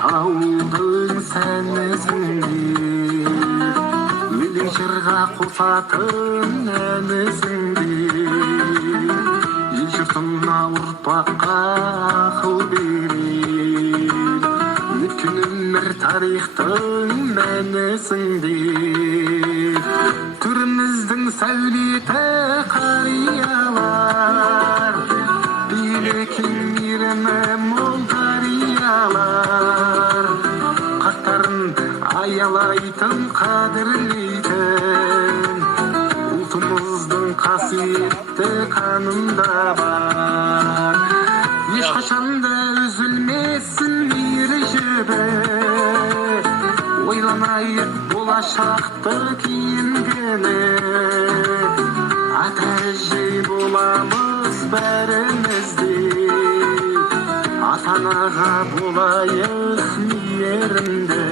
ауылдың сәнісіңдер, өлең жырға қосатын әнісіңдер, ел жұртына ұрпаққа ақыл берер, өткен өмір тарихтың мәнісіңдер. Түріміздің сәулеті қариялар, берекең мейірімі мол дариялар, қарттарын аялайтын қадірлейтін ұлтымыздың қасиетті қанында бар. Ешқашанда үзілмесін мейірі жібі, ойланайық болашақты кейінгені, ата әже боламыз бәрімізде, ата-анаға болайық мейірімді.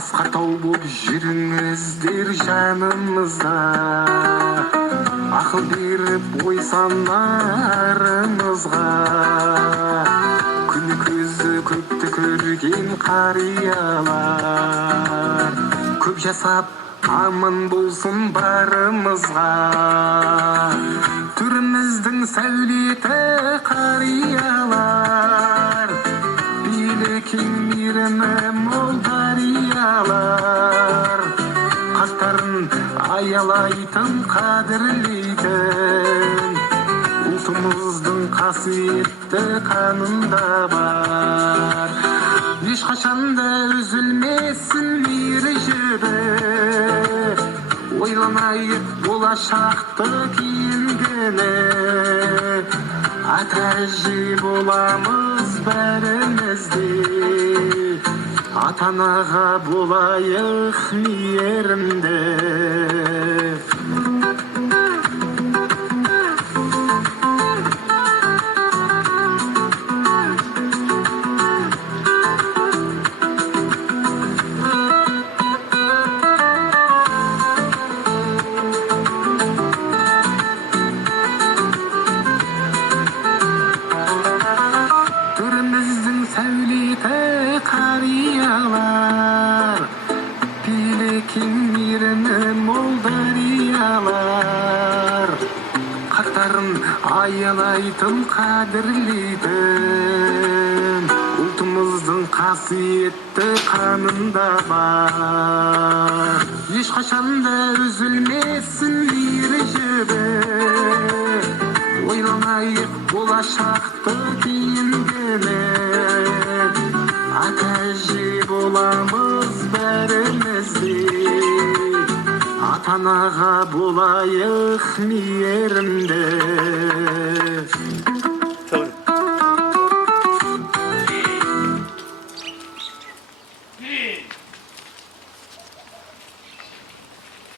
Асқар тау боп жүріңіздер жанымызда, ақыл беріп ой санарымызға, күні көзі көпті көрген қариялар, көп жасап аман болсын барымызға. Түріміздің сәулеті қариялар, берекең мейірімі мол дариялар, қарттарын аялайтын қадірлейтін ұлтымыздың қасиетті қанында бар. Ешқашанда үзілмесін мейірі жібі, ойланайық болашақты кейінгені, ата әже боламыз бәрімізде, ата-анаға болайық мейірімді. Түріміздің сәулеті қариялар, берекең мейірімі мол дариялар, қарттарын аялайтын қадірлейтін ұлтымыздың қасиетті қанында бар. Ешқашанда үзілмесін мейірі жібі, ойланайық болашақты кейінгені, ата әже боламыз бәрімізде, ата-анаға болайық мейірімді.